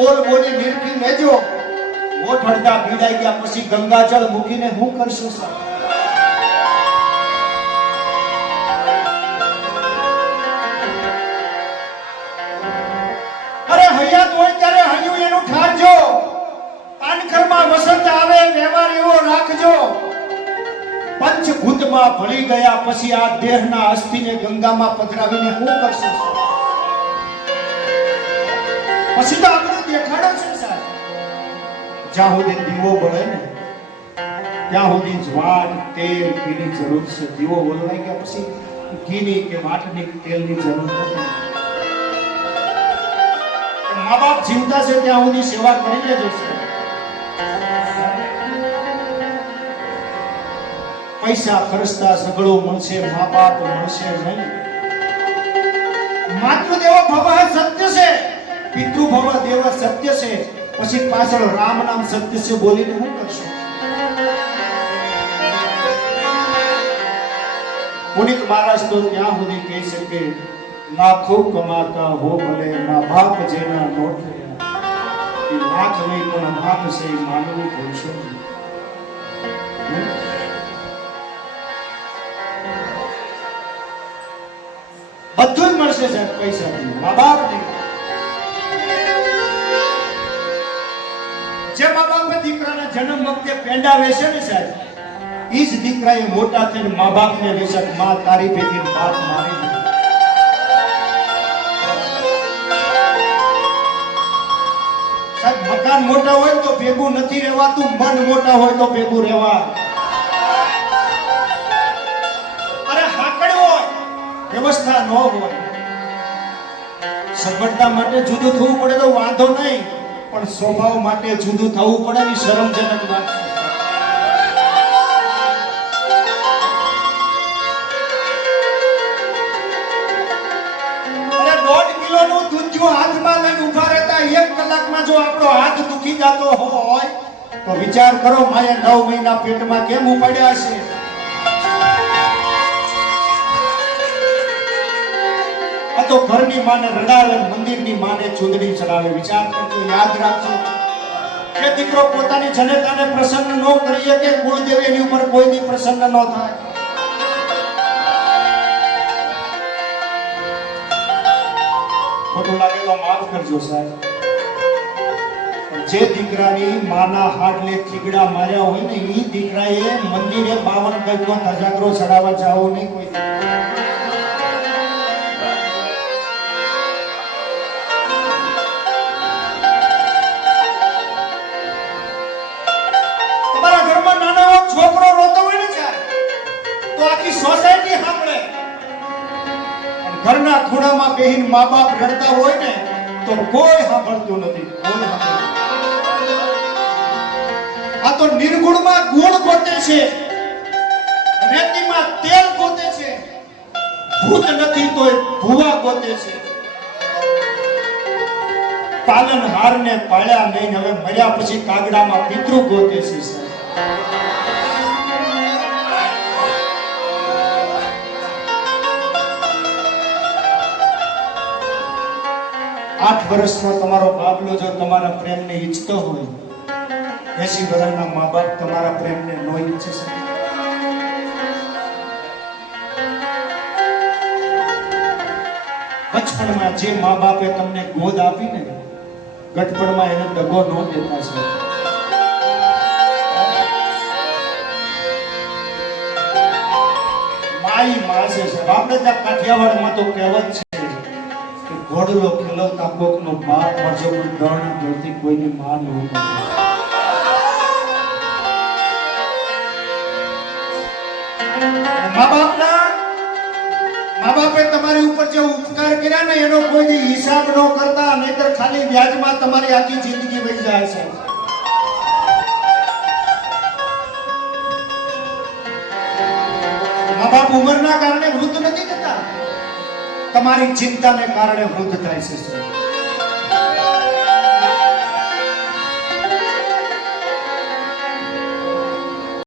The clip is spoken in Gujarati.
બોલ બોલી નિરખી લેજો. ઓઠ અડધા ભીડાઈ ગયા પછી ગંગાજળ મૂકીને હું કરશું સાહેબ? અરે હયાત હોય ત્યારે હૈયું એનું ઠારજો. પાનખરમાં વસંત આવે વ્યવહાર એવો રાખજો. પંચભૂતમાં ભળી ગયા પછી આ દેહના અસ્થિને ગંગામાં પધરાવીને હું કરશું? પછી તો આપણે દેખાડો છે સાહેબ. જ્યાં સુધી દીવો બળે ને ત્યાં સુધી જ્વાળ તેલ ઘીની જરૂર છે. દીવો બોલવાઈ ગયા પછી ઘીની કે વાટની તેલની જરૂર નથી. મા બાપ જીવતા છે ત્યાં સુધી સેવા કરી લેજો છે. પૈસા ખર્ચતા સગળો મળશે, મા બાપ મળશે નહીં. માતૃદેવ ભવ સત્ય છે, પિતૃભવ દેવ સત્ય છે. પછી પાછળ રામ નામ સત્ય છે બોલીને હું કરશો? પુનિત મહારાજ તો ત્યાં સુધી કહી શકે, લાખો કમાતા હો ભલે મા બાપ જેના નો થયા. એ લાખ નહીં પણ લાખ છે માનવું ભૂલશો નહીં. બધું જ મળશે સાહેબ પૈસાથી, મા બાપ નહીં. જે મા બાપે દીકરાના જન્મ વખતે પેંડા વેચે ને સાહેબ, ઈ જ દીકરાએ મોટા થઈને મા બાપને વેચે, માં તારી ભેગી બાપ મારી. સાહેબ મકાન મોટા હોય તો ભેગું નથી રહેવાતું, મન મોટા હોય તો ભેગું રહેવા. અરે હાકડ હોય વ્યવસ્થા ન હોય, સગવડતા માટે જુદું થવું પડે તો વાંધો નહીં, પણ સ્વભાવ માટે જુદું થવું પડે ની શરમજનક વાત છે. અરે 1.5 કિલોનું દૂધિયું હાથમાં લઈને ઊભા રહેતા 1 કલાકમાં જો આપણો હાથ દુખી જતો હોય તો વિચાર કરો માએ 9 મહિના પેટમાં કેમ ઉપાડ્યા છે? તો ઘરની માને રડાવે, મંદિરની માને ચૂંદડી ચડાવે. વિચાર કરજો, યાદ રાખજો કે દીકરો પોતાની જનેતાને પ્રસન્ન ન કરીએ કે કુળદેવ એની ઉપર કોઈની પ્રસન્ન ન થાય. ખોટું લાગે તો માફ કરજો સાહેબ. જે દીકરાની માના હાડલે થીગડા માર્યા હોય ને એ દીકરાએ મંદિરે 52 ગજનો ધજાગરો ચડાવવા જાવો નહીં કોઈ. છોકરો રોતો હોય ને તો આખી સોસાયટી સાંભળે. ઘરના ખૂણામાં બેહીને મા બાપ રડતા હોય ને તો કોઈ સાંભળતું નથી, કોઈ સાંભળતું. આ તો નિર્ગુણમાં ગુણ ગોતે છે, રેતીમાં તેલ ગોતે છે, ભૂત નથી તોય ભૂવા ગોતે છે. પાલન હારને પાળ્યા નહીં, હવે મર્યા પછી કાગડામાં પિતૃ ગોતે છે. 8 વર્ષનો તમારો બાબલો જો તમારા પ્રેમને ઈચ્છતો હોય, 80 વર્ષના મા બાપ તમારા પ્રેમને ન ઈચ્છે છે. બચપણમાં જે મા બાપે તમને ગોદ આપીને ગટપણમાં એને દગો ન દેતા છે. માઈ માં છે. આપણે ત્યાં કાઠિયાવાડમાં તો કહેવત છે, ઘોડલો ખેલવતા કોકનો બાપ મરજો પણ દળના દળતી કોઈની માં ન હોય. મા બાપે તમારી ઉપર જે ઉપકાર કર્યા ને એનો કોઈ હિસાબ ન કરતા, નહીતર ખાલી વ્યાજમાં તમારી આખી જિંદગી વહી જાય છે. મા બાપ ઉંમરના કારણે વૃદ્ધ નથી થતા, તમારી ચિંતાને કારણે વૃદ્ધ થાય છે.